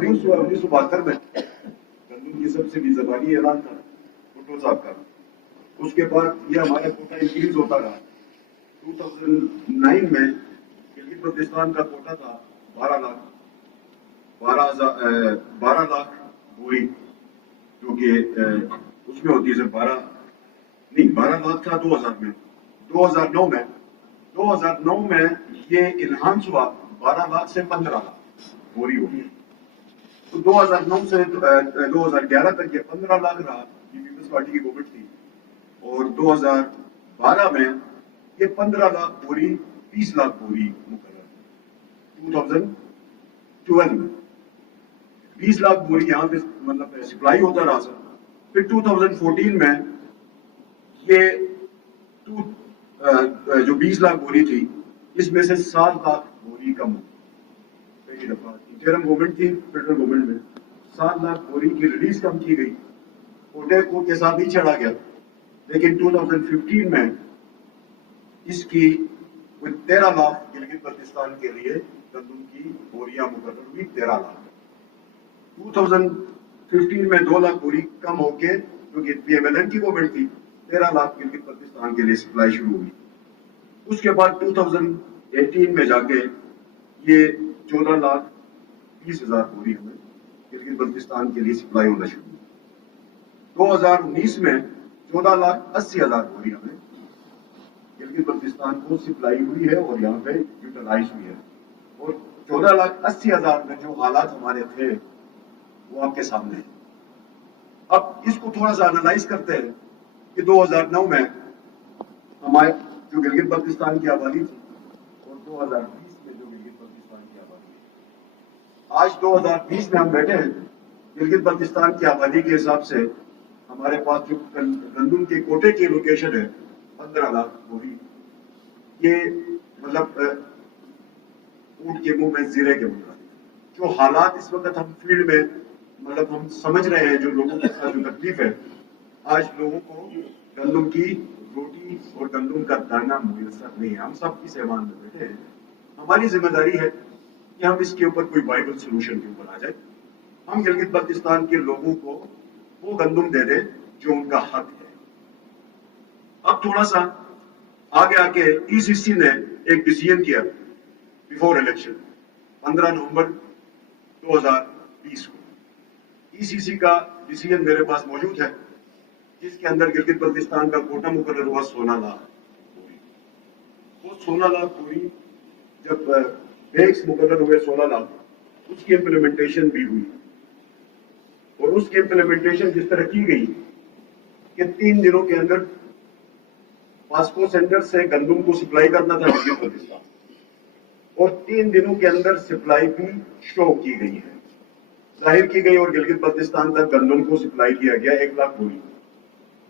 Introduce हुआ 1972 में, गंदम की सबसिडी ज़बानी ऐलान था भुट्टो साहब का। उसके बाद ये हमारा कोटा इंक्रीज होता रहा। 2009 में गिलगित बल्तिस्तान का कोटा था 12 लाख बोरी, जो कि उसमें होती है सिर्फ 12 लाख था 2000 में। 2009 में ये इन्हांस हुआ 12 लाख से 15 लाख बोरी हो गई। तो 2009 से 2011 तक ये 15 लाख रहा, ये पीपल्स पार्टी की गवर्नमेंट थी। और 2012 में ये 15 लाख बोरी 20 लाख बोरी मुकर्रर। 2012 में 20 लाख बोरी यहाँ पे मतलब सप्लाई होता रहा सर। फिर 2014 में ये जो 20 लाख बोरी थी, इसमें से 7 लाख बोरी कम हो। पहली दफा इंटरिम गवर्नमेंट थी, फेडरल गवर्नमेंट में 7 लाख बोरी की रिलीज कम की गई, कोटे को के साथ ही चढ़ा गया। लेकिन 2015 में इसकी 13 लाख गिलगित बल्तिस्तान के लिए गंदम की बोरियां मुकर्रर हुई 13 लाख। 2015 में 2 लाख बोरी कम होके, जो कि PMLN की गवर्नमेंट थी, 13 लाख गिलगित बल्तिस्तान के लिए सप्लाई शुरू हुई। उसके बाद 2018 में जाके ये 14 लाख 20 हजार बोरी हमें गिलगित बल्तिस्तान के लिए सप्लाई होना शुरू हुई। 2019 में 14 लाख 80 हजार बोरी हमें गिलगित बल्तिस्तान को सप्लाई हुई है और यहाँ पे यूटिलाइज हुई है। और 14 लाख 80 हजार में जो हालात हमारे थे वो आपके सामने है। अब इसको थोड़ा सा एनालाइज करते हैं कि 2009 में हमारे जो गिलगित बल्तिस्तान की आबादी थी और 2020 में जो गिलगित बल्तिस्तान की आबादी है। आज 2020 में हम बैठे हैं, गिलगित बल्तिस्तान की आबादी के हिसाब से हमारे पास जो गंदम के कोटे की लोकेशन है 15 लाख बोरी, ये मतलब ऊंट के मुंह में जीरे के मुताबिक जो हालात इस वक्त हम फील्ड में मतलब हम समझ रहे हैं, जो लोगों के साथ जो तकलीफ है, आज लोगों को गंदम की रोटी और गंदम का दाना मुयसर नहीं है। हम सब इस ऐवान में बैठे हैं, हमारी जिम्मेदारी है कि हम इसके ऊपर कोई वाइबल सोल्यूशन के ऊपर आ जाए। हम गिलगित बल्तिस्तान के लोगों को वो गंदम दे दे जो उनका हक है। अब थोड़ा सा आगे आके ECC ने एक डिसीजन किया बिफोर इलेक्शन 15 नवंबर 2020 को। ECC का डिसीजन मेरे पास मौजूद है, जिसके अंदर गिलगित बल्तिस्तान का कोटा मुकर्रर हुआ 16 लाख बोरी। वो 16 लाख बोरी जब बैग्स मुकर्रर हुए 16 लाख, उसकी इम्प्लीमेंटेशन भी हुई। और उसकी इम्प्लीमेंटेशन जिस तरह की गई कि 3 दिनों के अंदर पास्को सेंटर से गंदम को सप्लाई करना था गिलगित बल्तिस्तान, और 3 दिनों के अंदर सप्लाई भी शो की गई है, जाहिर की गई, और गिलगित बल्तिस्तान तक गंदम को सप्लाई किया गया 1 लाख बोरी।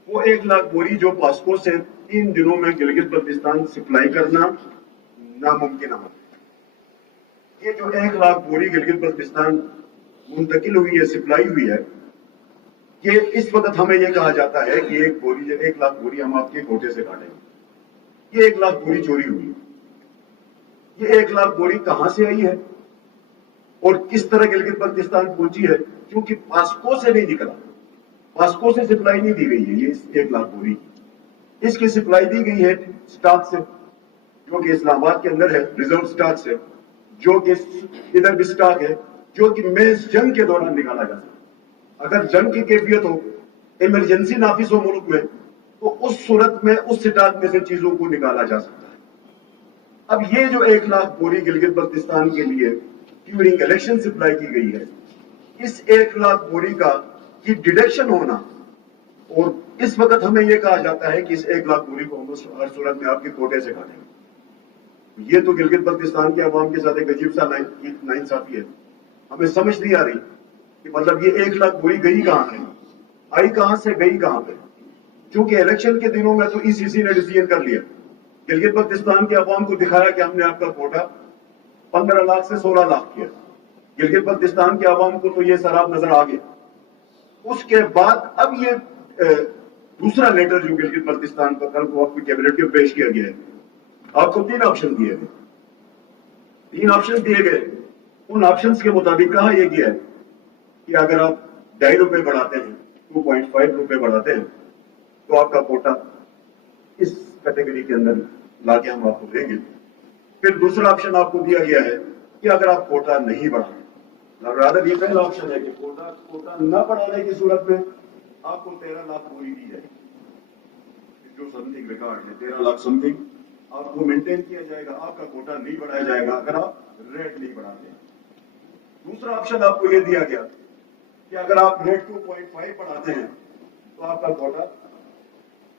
वो 1 लाख बोरी जो पास्को से 3 दिनों में गिलगित बल्तिस्तान सप्लाई करना नामुमकिन है। ये जो 1 लाख बोरी गिलगित बल्तिस्तान मुंतकिल हुई है, सप्लाई हुई है, कि इस वक्त हमें यह कहा जाता है कि 1 लाख बोरी हम आपके कोटे से काटेंगे। ये 1 लाख बोरी चोरी हुई। ये 1 लाख बोरी कहां से आई है और किस तरह गिलगित बल्तिस्तान पहुंची है, क्योंकि पास्को से नहीं निकला, पास्को से सप्लाई नहीं दी गई है। ये 1 लाख बोरी इसकी सप्लाई दी गई है स्टॉक से, जो कि इस्लामाबाद के अंदर है, रिजर्व स्टॉक से, जो कि इधर भी स्टॉक है, जो कि मेज जंग के दौरान निकाला जा सकता है। अगर जंग की कैफियत हो, इमरजेंसी नाफिज हो मुल्क में, तो उस सूरत में उस स्टॉक में से चीजों को निकाला जा सकता है। अब ये जो 1 लाख बोरी गिलगित बल्तिस्तान के लिए ड्यूरिंग इलेक्शन सप्लाई की गई है, इस 1 लाख बोरी का की डिडक्शन होना, और इस वक्त हमें यह कहा जाता है कि इस 1 लाख बोरी को हम हर सूरत में आपके कोटे से काटेंगे। ये तो गिलगित बल्तिस्तान के अवाम के साथ एक अजीब सा नाइंसाफी है। हमें समझ नहीं आ रही कि मतलब ये 1 लाख बोरी गई कहां है, आई कहां से, गई कहां पे। क्योंकि इलेक्शन के दिनों में तो ECC ने डिसीजन कर लिया, गिलगित बल्तिस्तान के अवाम को दिखाया कि हमने आपका कोटा 15 लाख से 16 लाख किया। गिलगित बल्तिस्तान के अवाम को तो ये शराब नजर आ गया। उसके बाद अब ये दूसरा लेटर जो गिलगित बल्तिस्तान पर कल को आपकी कैबिनेट में पेश किया गया है, आपको 3 ऑप्शन दिए गए। उन ऑप्शंस के मुताबिक कहा यह गया है कि अगर आप ₹2.5 बढ़ाते हैं, 2.5 रुपए बढ़ाते हैं, तो आपका कोटा इस कैटेगरी के अंदर लाके हम आपको देंगे। फिर दूसरा ऑप्शन आपको दिया गया है कि अगर आप कोटा नहीं बढ़ाएं, रादर ये पहला ऑप्शन है कि कोटा न बढ़ाने की सूरत में आपको 13 लाख बोरी दी जाएगी, जो समथिंग रिकॉर्ड है 13 लाख समथिंग आपको मेंटेन किया जाएगा, आपका कोटा नहीं बढ़ाया जाएगा अगर आप रेट नहीं बढ़ाते। दूसरा ऑप्शन आपको ये दिया गया कि अगर आप रेट 2.5 बढ़ाते हैं तो आपका कोटा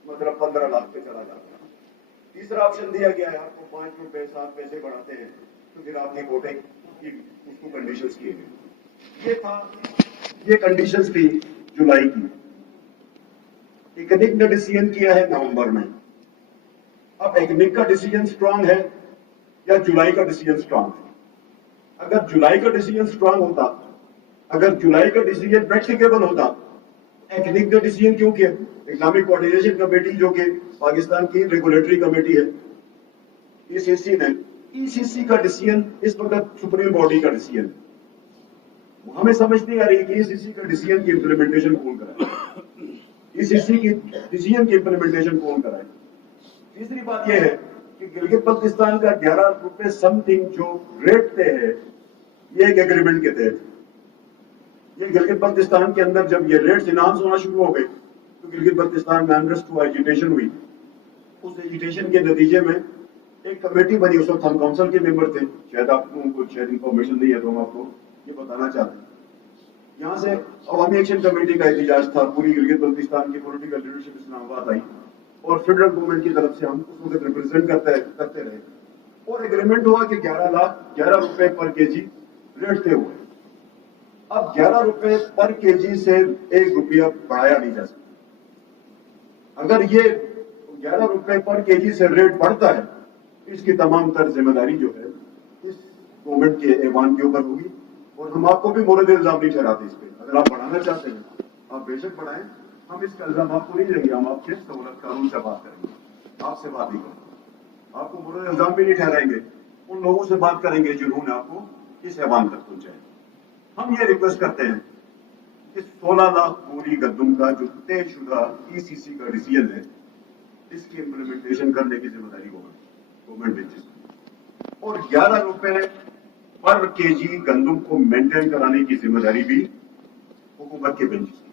मतलब 15 लाख पे चला जाता है। तीसरा ऑप्शन दिया गया है आपको 5 रुपए 7 पैसे बढ़ाते हैं तो फिर आपके कोटे की उसको कंडीशंस किए गए। ये कंडीशंस थी जुलाई की। इकनिक ने डिसीजन किया है नवंबर में। अब इकनिक का डिसीजन स्ट्रांग है या जुलाई का डिसीजन स्ट्रांग है? अगर जुलाई का डिसीजन स्ट्रांग होता, अगर जुलाई का डिसीजन प्रैक्टिकेबल होता, इकनिक ने डिसीजन क्यों किया? इस्लामिक कोऑर्डिनेशन कमेटी जो कि पाकिस्तान की रेगुलेटरी कमेटी है, ईसीसी ने, ईसीसी का डिसीजन इस वक्त सुप्रीम बॉडी का डिसीजन है। हमें समझ नहीं आ रही कि ईसीसी का डिसीजन की इंप्लीमेंटेशन कौन कराए, ईसीसी की डिसीजन की इंप्लीमेंटेशन कौन कराए। तीसरी बात यह है कि गिलगित बल्तिस्तान का 11 रुपए समथिंग जो रेट तय है, ये एक एग्रीमेंट के तहत, ये गिलगित बल्तिस्तान के अंदर जब ये रेट्स इनहांस होना शुरू हो गए तो गिलगित बल्तिस्तान में अनरेस्ट हुआ, एजिटेशन हुई। उस एजिटेशन के नतीजे में एक कमेटी बनी, उस वक्त हम काउंसिल के मेंबर थे, शायद आपको शायद इंफॉर्मेशन नहीं है तो हम आपको ये बताना चाहते हैं। यहाँ से अवामी एक्शन कमेटी का एहतजाज था, पूरी गिलगित बल्तिस्तान की पॉलिटिकल लीडरशिप इस्लामाबाद आई और फेडरल गवर्नमेंट की तरफ से हम उस वक्त रिप्रेजेंट करते रहे और एग्रीमेंट हुआ कि 11 रुपए पर केजी रेट थे हुए। अब 11 रुपए पर केजी से 1 रुपया बढ़ाया नहीं जा सकता। अगर ये 11 रुपए पर केजी से रेट बढ़ता है, इसकी तमाम तर जिम्मेदारी जो है इस गवर्नमेंट के ऐवान के ऊपर होगी और हम आपको भी मोरद इल्जाम नहीं ठहराते इस पे। अगर आप बढ़ाना चाहते हैं आप बेशक बढ़ाएं, हम इसका इल्जाम आपको नहीं देंगे, हम आपके सहूलत कानून से बात करेंगे, आपसे बात नहीं करेंगे, आपको मोरद इल्जाम भी नहीं ठहराएंगे, उन लोगों से बात करेंगे जिन्होंने आपको इस ऐवान तक पहुंचाया। हम ये रिक्वेस्ट करते हैं कि 16 लाख बोरी गंदम का जो तयशुदा ईसीसी का डिसीजन है, इसकी इंप्लीमेंटेशन करने की जिम्मेदारी गवर्नमेंट बेंचेस और 11 रुपए पर केजी गंदम को मेंटेन कराने की जिम्मेदारी भी हुकूमत के बेंचेस की।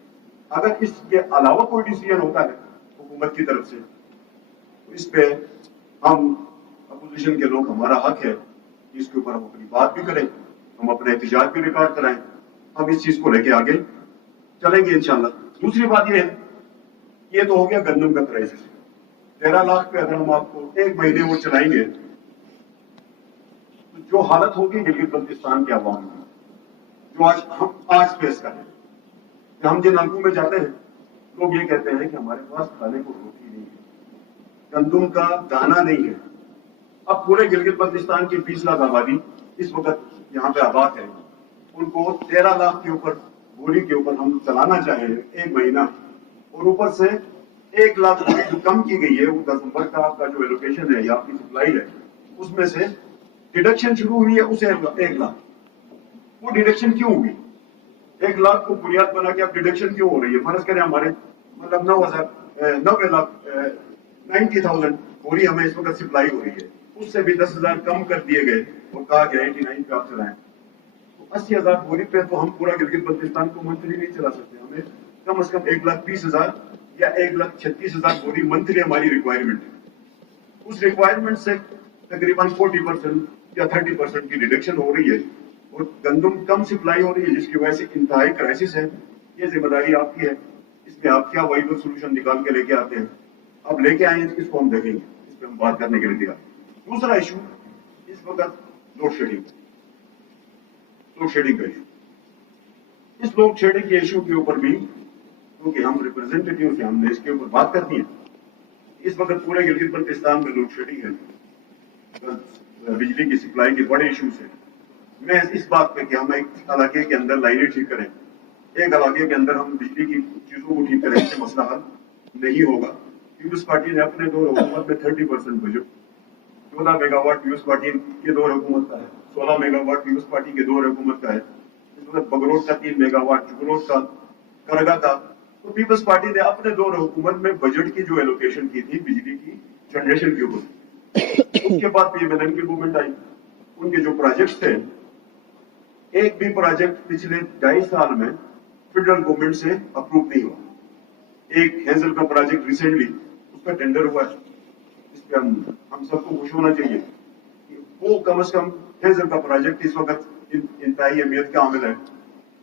अगर इसके अलावा कोई डिसीजन होता है हुकूमत की तरफ से तो इस पे हम अपोजिशन के लोग, हमारा हक है कि इसके ऊपर हम अपनी बात भी करें, हम अपने एहतजाज भी रिकॉर्ड कराएं, हम इस चीज को लेके आगे चलेंगे इंशाल्लाह। दूसरी बात यह है, ये तो हो गया गंदम का क्राइसिस। 13 लाख पे अगर हम आपको एक महीने वो चलाएंगे तो जो हालत होगी गिलगित बल्तिस्तान के अवाम की, जो हम आज फेस कर रहे हैं, हम जिन हलकों में जाते हैं लोग ये कहते हैं कि हमारे पास खाने को रोटी नहीं है, गंदम का दाना नहीं है। अब पूरे गिलगित बल्तिस्तान की 20 लाख आबादी इस वक्त यहाँ पे आबाद है, उनको 13 लाख के ऊपर बोरी के ऊपर हम चलाना चाहें एक महीना और ऊपर से 1 लाख बोरी जो कम की गई है, वो दिसंबर का आपका जो एलोकेशन है या आपकी सप्लाई है उसमें से डिडक्शन शुरू हुई है उसे 1 लाख। वो डिडक्शन क्यों हुई? 1 लाख को बुनियाद बना के आप डिडक्शन क्यों हो रही है? फर्ज करें हमारे मतलब 90,000 बोरी हमें इस वक्त सप्लाई हो रही है, उससे भी 10,000 कम कर दिए गए और कहा गया 89 पे आप चलाएं। तो 80,000 बोरी पे तो हम पूरा गिलगित बल्तिस्तान को मंथली नहीं चला सकते, हमें कम से कम 1,20,000 या 1,36,000 बोरी मंथली हमारी रिक्वायरमेंट है। उस रिक्वायरमेंट से तकरीबन 40% या 30% की डिडक्शन हो रही है और गंदम कम सप्लाई हो रही है, जिसकी वजह से इंतहाई क्राइसिस है। ये जिम्मेदारी आपकी है, इसमें आप क्या वाइबल सोल्यूशन निकाल के लेके आते हैं, अब लेके आए हैं, इसको हम देखेंगे, इस पर हम बात करने के लिए तैयार। दूसरा इशू इस वक्त लोड शेडिंग का इशू। इस लोड शेडिंग के इशू के ऊपर भी क्योंकि हम रिप्रेजेंटेटिव से हमने इसके ऊपर बात करनी है। इस वक्त पूरे गिलगित बल्तिस्तान में लोड शेडिंग है, बिजली की सप्लाई के बड़े इशूज हैं। मैं इस बात पे कि हम एक इलाके के अंदर लाइनें ठीक करें, एक इलाके के अंदर हम बिजली की चीजों को ठीक करें, इससे मसला हल नहीं होगा। पीपल्स पार्टी ने अपने दौर हुकूमत में 30% बजट, 14 मेगावाट पीपल्स पार्टी के दौर हुकूमत का है, 16 मेगावाट पीपल्स पार्टी के दौर हुकूमत का है, इस वक्त बगरोट का 3 मेगावाट, जुगनौत का, करगा का, तो पीपल्स पार्टी ने अपने दौर हुकूमत में बजट की जो एलोकेशन की थी बिजली की जनरेशन के ऊपर, उसके बाद पीएमएलएन की गवर्नमेंट आई, उनके जो प्रोजेक्ट्स थे, एक भी प्रोजेक्ट पिछले 2.5 साल में फेडरल गवर्नमेंट से अप्रूव नहीं हुआ। एक हेजल का प्रोजेक्ट रिसेंटली उसका टेंडर हुआ है, इस पे हम सबको खुश होना चाहिए कि वो कम से कम हेजल का प्रोजेक्ट इस वक्त इंतहाई अहमियत का आमिल है।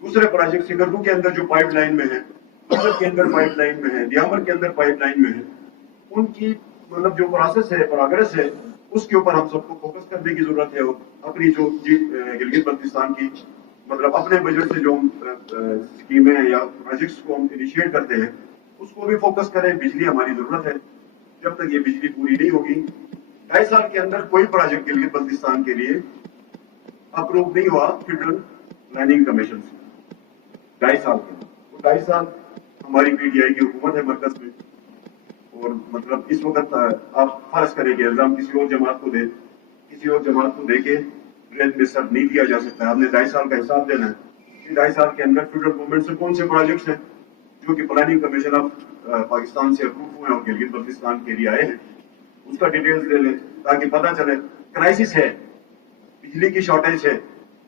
दूसरे प्रोजेक्ट सिकरदू के अंदर जो पाइपलाइन में है, के अंदर पाइपलाइन में है, दियामर के अंदर पाइपलाइन में है, उनकी मतलब जो प्रोसेस है, प्रोग्रेस है, उसके ऊपर हम सबको फोकस करने की जरूरत है। और अपनी जो गिलगित बल्तिस्तान की मतलब अपने बजट से जो स्कीमें या प्रोजेक्ट्स को हम इनिशिएट करते हैं, उसको भी फोकस करें। बिजली हमारी जरूरत है, जब तक ये बिजली पूरी नहीं होगी, 2.5 साल के अंदर कोई प्रोजेक्ट गिलगित बल्तिस्तान के लिए अप्रूव नहीं हुआ फेडरल प्लानिंग कमीशन से 2.5 साल के। तो 2.5 साल हमारी पीडीआई की हुकूमत है मरकज में, और मतलब इस वक्त आप फर्ज करेंगे इल्जाम किसी और जमात को दे, किसी और जमात को दे के रेत में सर नहीं दिया जा सकता। हमने 2.5 साल का हिसाब देना है कि 2.5 साल के अंदर फेडरल गवर्नमेंट से कौन से प्रोजेक्ट्स हैं जो कि प्लानिंग कमीशन ऑफ पाकिस्तान से अप्रूव हुए और गिलगित बल्तिस्तान के लिए आए हैं, उसका डिटेल्स दे लें ताकि पता चले। क्राइसिस है, बिजली की शॉर्टेज है,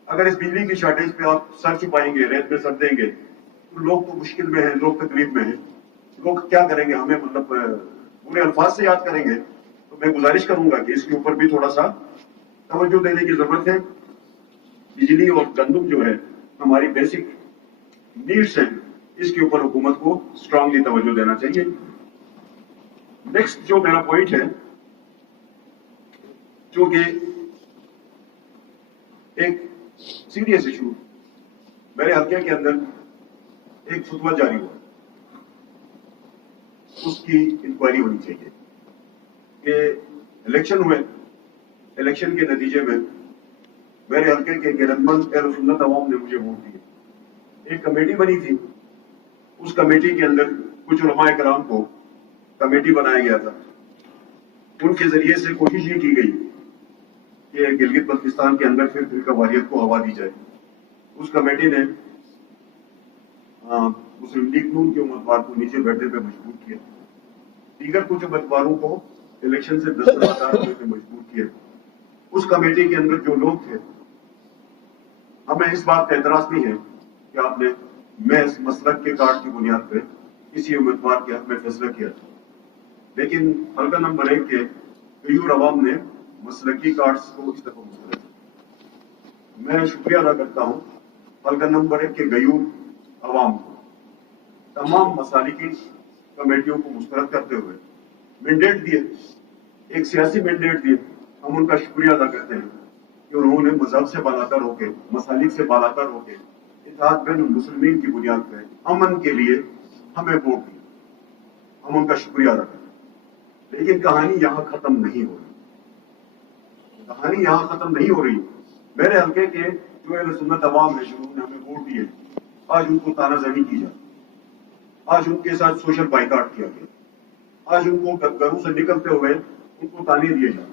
अगर इस बिजली की शॉर्टेज पे आप सर छुपाएंगे, रेत में सर देंगे, तो लोग तो मुश्किल में हैं, लोग तकलीफ में हैं, लोग क्या करेंगे, हमें मतलब बुरे अल्फाज से याद करेंगे। तो मैं गुजारिश करूंगा कि इसके ऊपर भी थोड़ा सा तवज्जो देने की जरूरत है। बिजली और गंदम जो है हमारी बेसिक नीड्स हैं, इसके ऊपर हुकूमत को स्ट्रांगली तवज्जो देना चाहिए। नेक्स्ट जो मेरा पॉइंट है, जो कि एक सीरियस इशू, मेरे हल्के के अंदर एक फतवा जारी हुआ, उसकी इंक्वायरी होनी चाहिए कि इलेक्शन हुए, इलेक्शन के नतीजे में मेरे हल्के के गिरदमंद अहले सुन्नत अवाम ने मुझे वोट दिए। एक कमेटी बनी थी, उस कमेटी के अंदर कुछ उलमाए कराम को कमेटी बनाया गया था। उनके जरिए से कोशिश ये की गई कि गिलगित बल्तिस्तान के अंदर फिर फिरकावारियत को हवा दी जाए। उस कमेटी ने मुस्लिम लीग नून के उम्मीदवार को नीचे बैठने पर मजबूर किया, दीगर कुछ उम्मीदवारों को इलेक्शन से दस्तबरदार होने पर मजबूर किया। उस कमेटी के अंदर जो लोग थे, हमें इस बात का एतराज नहीं है कि आपने महज मसलक के कार्ड की बुनियाद पर किसी उम्मीदवार के हक में फैसला किया, लेकिन हल्का नंबर 1 के गयूर अवाम ने मसलकी कार्ड्स को इस दफा मुस्तरद किया। मैं शुक्रिया अदा करता हूं हल्का नंबर 1 के गयूर अवाम को, तमाम मसालिकी कमेटियों को मुस्तरद करते हुए मैंडेट दिए, एक सियासी मैंडेट दिए। हम उनका शुक्रिया अदा करते हैं कि उन्होंने मजहब से बालातर होकर, मसालिक से बालातर होकर, इत्तेहाद बिन मुस्लिमीन की बुनियाद पर अमन के लिए हमें वोट दिया। हम उनका शुक्रिया अदा करते हैं। लेकिन कहानी यहां खत्म नहीं हो रही, कहानी यहां खत्म नहीं हो रही। मेरे हल्के के जो अहले सुन्नत अवाम है, जिन्होंने हमें वोट दिए, आज उनको तानाज़नी की जाए, आज उनके साथ सोशल बाइकाट किया गया, आज उनको घरों से निकलते हुए उनको ताने दिए जाए।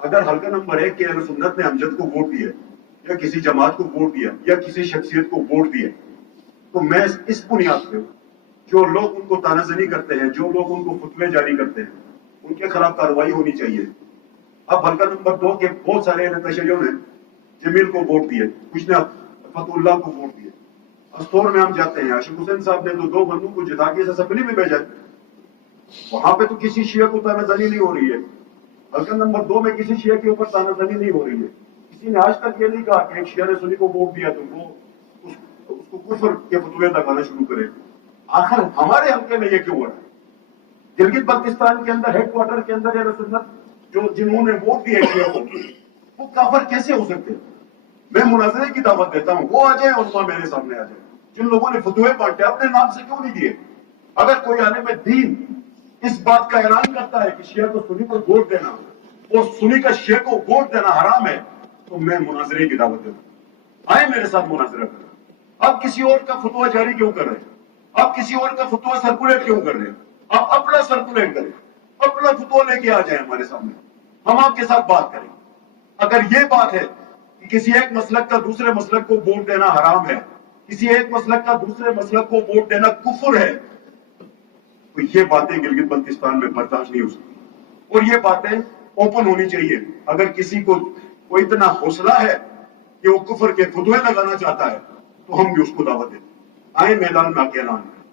अगर हल्का नंबर 1 के अहले सुन्नत ने अमजद को वोट दिया, या किसी जमात को वोट दिया, या किसी शख्सियत को वोट दिया, तो मैं इस बुनियाद पे जो लोग उनको तानाज़नी करते हैं, जो लोग उनको फतवे जारी करते हैं, उनके खिलाफ कार्रवाई होनी चाहिए। अब हल्का नंबर 2 के बहुत सारे तशय्युओं ने जमील को वोट दिए, कुछ ने फतुल्लाह को वोट दिए। अस्तौर में हम जाते हैं, आशिक हुसैन साहब ने तो 2 बंदों को जिता के असेंबली में भेजा, वहां पे तो किसी शिया को तानाज़नी नहीं हो रही है। हल्का नंबर 2 में किसी शिया के ऊपर तानाज़नी नहीं हो रही है। किसी ने आज तक ये नहीं कहा कि एक शिया ने सुन्नी को वोट दिया तो वो उसको कुफर के फतवे लगाना शुरू करे। आखिर हमारे हल्के में ये क्यों हो रहा है? गिलगित बल्तिस्तान के अंदर हेडक्वार्टर के अंदर अहले सुन्नत जो जिन्होंने वोट दिया शिया को, वो काफिर कैसे हो सकते हैं? मैं मुनाजरे की दावत देता हूं, वो आ जाए और वो मेरे सामने आ जाए। जिन लोगों ने फतवे बांटे अपने नाम से क्यों नहीं दिए? अगर कोई आलिम दीन इस बात का ऐलान करता है कि शिया को सुन्नी को वोट देना और सुन्नी का शिया को वोट देना हराम है, तो मैं मुनाजरे की दावत देता हूं, आए मेरे साथ मुनाजरा करें। आप किसी और का फतवा जारी क्यों कर रहे हैं? आप किसी और का फतवा सर्कुलेट क्यों कर रहे हैं? आप अपना सर्कुलेट करें, अपना फतवा लेके आ जाए हमारे सामने, हम आपके साथ बात करें। अगर ये बात है کہ کسی ایک مسلک کا دوسرے مسلک کو ووٹ دینا حرام ہے, کسی ایک مسلک کا دوسرے مسلک کو ووٹ دینا کفر ہے, تو یہ باتیں گلگت بلتستان میں برداشت نہیں ہو سکتی. اور یہ باتیں اوپن ہونی چاہیے. اگر کسی کو اتنا حوصلہ ہے کہ وہ کفر کے فتوے لگانا چاہتا ہے تو ہم بھی اس کو دعوت دیں, آئے میدان میں آکے اعلان کریں,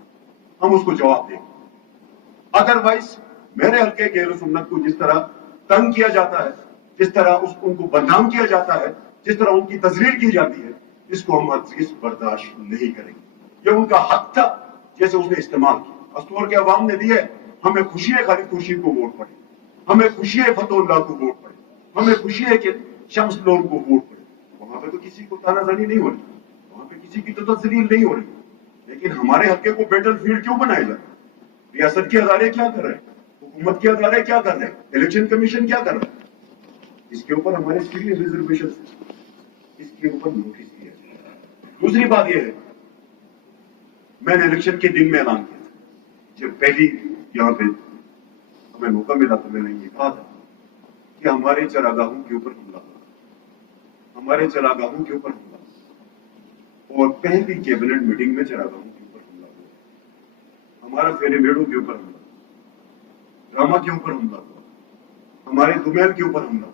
ہم اس کو جواب دیں. ادروائز میرے حلقے کے اہل سنت کو جس طرح تنگ کیا جاتا ہے, جس طرح ان کو بدنام کیا جاتا ہے, جس طرح ان کی تذلیل کی جاتی ہے, اس کو ہم ہرگز برداشت نہیں کریں گے. یہ ان کا حق تھا جیسے اس نے استعمال کیا. استور کے عوام نے دیے, ہمیں خوشی ہے خالد خورشید کو ووٹ پڑے, ہمیں خوشی ہے فتح اللہ کو ووٹ پڑے, ہمیں خوشی ہے کہ شمس لون کو ووٹ پڑے. وہاں پہ تو کسی کو تانا زنی نہیں ہو رہی, وہاں پہ کسی کی تو تذلیل نہیں ہو رہی. لیکن ہمارے حلقے کو بیٹل فیلڈ کیوں بنایا جائے؟ ریاست کے ادارے کیا کر رہے ہیں, حکومت کے ادارے کیا کر رہے ہیں, الیکشن کمیشن کیا کر رہا ہے؟ اس کے اوپر ہمارے سیریس ریزرویشن, اس کے اوپر نوٹس دیا. دوسری بات یہ ہے, میں نے الیکشن کے دن میں اعلان کیا تھا, جب پہلی یہاں پہ ہمیں موقع ملا تو میں نے یہ کہا تھا کہ ہمارے چراگاہوں کے اوپر حملہ ہوا, ہمارے چراگاہوں کے اوپر حملہ ہوا, اور پہلی کیبنٹ میٹنگ میں چراگاہوں کے اوپر حملہ ہوا, ہمارا فیرے میڑوں کے اوپر حملہ ہوا, ڈرامہ کے اوپر حملہ ہوا, ہمارے دومیل کے اوپر حملہ ہوا.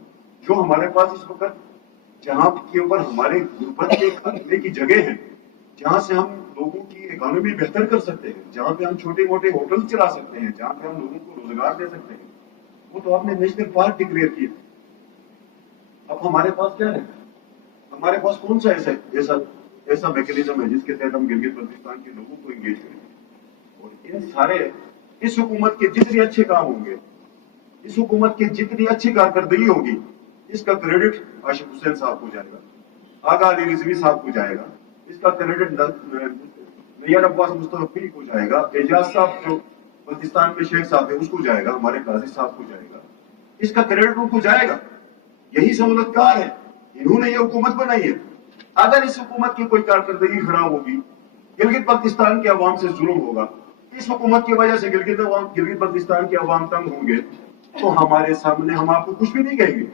جو ہمارے پاس اس وقت جہاں کے اوپر ہمارے غربت کے کھانے کی جگہ ہیں, جہاں سے ہم لوگوں کی اکانومی بہتر کر سکتے ہیں, جہاں پہ ہم چھوٹے موٹے ہوٹل چلا سکتے ہیں, جہاں پہ ہم لوگوں کو روزگار دے سکتے ہیں, وہ تو آپ نے نیشنل پارک ڈکلیئر کیے. اب ہمارے پاس کیا ہے, ہمارے پاس کون سا ایسا میکینزم ہے جس کے تحت ہم گلگت بلتستان کے لوگوں کو انگیج کریں گے؟ اور ان سارے اس حکومت کے جتنے اچھے کام ہوں گے, اس حکومت کی جتنی اچھی کارکردگی ہوگی, اس کا کریڈٹ عاشق حسین صاحب کو جائے گا, آغا علی رضوی صاحب کو جائے گا, اس کا کریڈٹ میاں عباس مصطفی کو جائے گا, اعجاز صاحب جو بلتستان میں شیخ صاحب ہے اس کو جائے گا, ہمارے قاضی صاحب کو جائے گا, اس کا کریڈٹ ان کو جائے گا. یہی سہولت کار ہے, انہوں نے یہ حکومت بنائی ہے. اگر اس حکومت کی کوئی کارکردگی خراب ہوگی, گلگت بلتستان کے عوام سے ظلم ہوگا, اس حکومت کی وجہ سے گلگت بلتستان کے عوام تنگ ہوں گے, تو ہمارے سامنے ہم آپ کو کچھ بھی نہیں کہیں گے.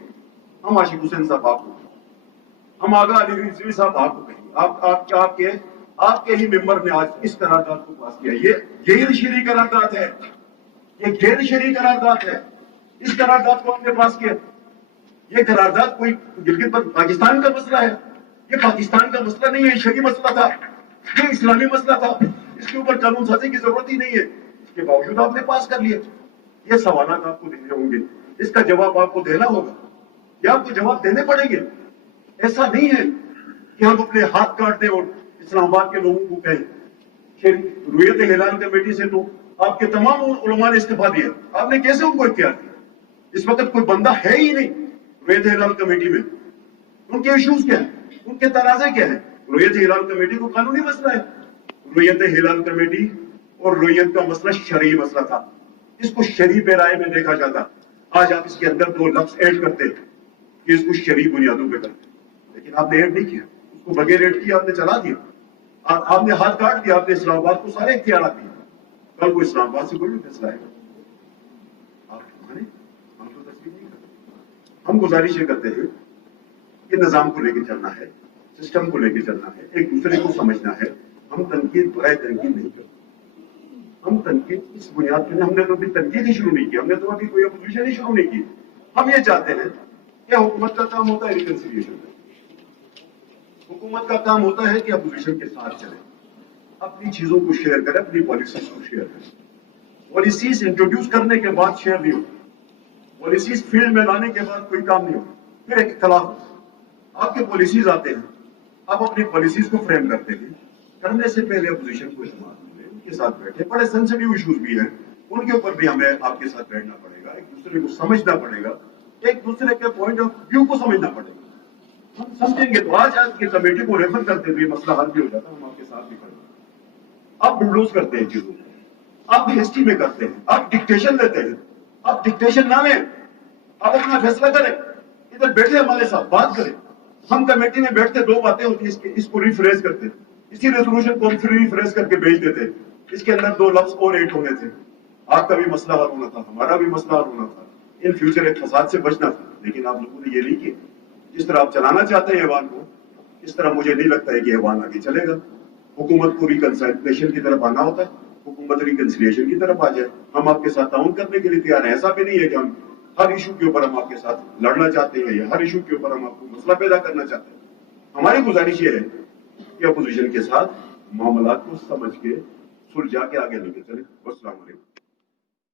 ہم عاشق حسین صاحب آپ کو, ہم آغا علی رضوی صاحب آپ کو کہیں گے. آپ کے ہی ممبر نے آج اس قرارداد کو پاس کیا. یہ غیر شرعی قرارداد ہے, یہ غیر شرعی قرارداد ہے. اس قرارداد کو ہم نے پاس کیا. یہ قرارداد کوئی گلگت پاکستان کا مسئلہ ہے, یہ پاکستان کا مسئلہ نہیں ہے, یہ شرعی مسئلہ تھا, یہ اسلامی مسئلہ تھا, اس کے اوپر قانون سازی کی ضرورت ہی نہیں ہے. اس کے باوجود آپ نے پاس کر لیا. یہ سوالات آپ کو دینے ہوں گے, اس کا جواب آپ کو دینا ہوگا, یا آپ کو جواب دینے پڑیں گے. ایسا نہیں ہے کہ ہم اپنے ہاتھ کاٹ دیں اور اسلام آباد کے لوگوں کو کہیں. رویت ہلال کمیٹی سے تو آپ کے تمام علماء نے استعفا دیا, آپ نے کیسے ان کو اختیار کیا؟ اس وقت کوئی بندہ ہے ہی نہیں رویت ہلال کمیٹی میں. ان کے ایشوز کیا ہیں, ان کے تنازع کیا ہیں؟ رویت ہلال کمیٹی کو قانونی مسئلہ ہے. رویت ہلال کمیٹی اور رویت کا مسئلہ شرعی مسئلہ تھا, اس کو شرعی پیرائے میں دیکھا جاتا. آج آپ اس کے اندر 2 لفظ ایڈ کرتے کہ اس کو شرعی بنیادوں پہ کرتے, لیکن آپ نے ایڈ نہیں کیا, اس کو بغیر ایڈ کیا آپ نے چلا دیا, آپ نے ہاتھ کاٹ دیا, آپ نے اسلام آباد کو سارے اختیارات دیے. کل کو اسلام آباد سے کوئی بھی فیصلہ ہے آپ ہمارے, ہم تو تسلیم نہیں کرتے. ہم گزارش یہ کرتے ہیں کہ نظام کو لے کے چلنا ہے, سسٹم کو لے کے چلنا ہے, ایک دوسرے کو سمجھنا ہے. ہم تنقید برائے تنقید نہیں کرتے, ہم تنقید اس بنیاد پہ, ہم نے تو ابھی تنقید ہی شروع نہیں کی, ہم نے تو ابھی کوئی اپوزیشن ہی شروع نہیں کی. ہم یہ چاہتے ہیں کہ حکومت کا کام ہوتا ہے ریکنسیلیشن, حکومت کا کام ہوتا ہے کہ اپوزیشن کے ساتھ چلے, اپنی چیزوں کو شیئر کرے, اپنی پالیسیز کو شیئر کرے. پالیسیز انٹروڈیوس کرنے کے بعد شیئر نہیں ہوتی, پالیسیز فیلڈ میں لانے کے بعد کوئی کام نہیں ہوتا, پھر ایک اختلاف. آپ کے پالیسیز آتے ہیں, آپ اپنی پالیسیز کو فریم کرتے ہیں, کرنے سے پہلے اپوزیشن کو استعمال کریں, ان کے ساتھ بیٹھے. بڑے سینسٹیو ایشوز بھی ہیں, ان کے اوپر بھی ہمیں آپ کے ساتھ بیٹھنا پڑے گا, ایک دوسرے کو سمجھنا پڑے گا, ایک دوسرے کے پوائنٹ آف ویو کو سمجھنا پڑے گا. ہم سمجھیں گے تو آج کی کمیٹی کو ریفر کرتے ہوئے مسئلہ حل بھی ہو جاتا ہے. ہم آپ کے ساتھ بھی کھڑے ہیں. آپ بلڈوز کرتے ہیں چیزوں کو, آپ ہسٹری میں کرتے ہیں, آپ ڈکٹیشن لیتے ہیں. آپ ڈکٹیشن نہ لیں, آپ اپنا فیصلہ کریں, ادھر بیٹھے ہمارے ساتھ بات کریں. ہم کمیٹی میں بیٹھتے, 2 باتیں ہوتی ہیں, اس کو ریفریز کرتے, اسی ریزولوشن کو ہم پھر ریفریز کر کے بھیج دیتے. اس کے اندر 2 لفظ اور ایڈ ہونے تھے. آپ کا بھی مسئلہ حل ہونا تھا, ہمارا بھی مسئلہ حل ہونا تھا, ان فیوچر ایک فساد سے بچنا تھا. لیکن آپ لوگوں نے یہ نہیں کیا. जिस तरह आप चलाना चाहते हैं ऐवान को, इस तरह मुझे नहीं लगता है कि ऐवान आगे चलेगा। हुकूमत को रिकंसिलिएशन की तरफ आना होता है, हुकूमत रिकंसिलिएशन की तरफ आ जाए। हम आपके साथ ताउन करने के लिए तैयार हैं। ऐसा भी नहीं है कि हम हर इशू के ऊपर हम आपके साथ लड़ना चाहते हैं या हर इशू के ऊपर हम आपको मसला पैदा करना चाहते हैं। हमारी गुजारिश ये है कि अपोजिशन के साथ मामलात को समझ के सुलझा के आगे लेके चले। अस्सलाम वालेकुम।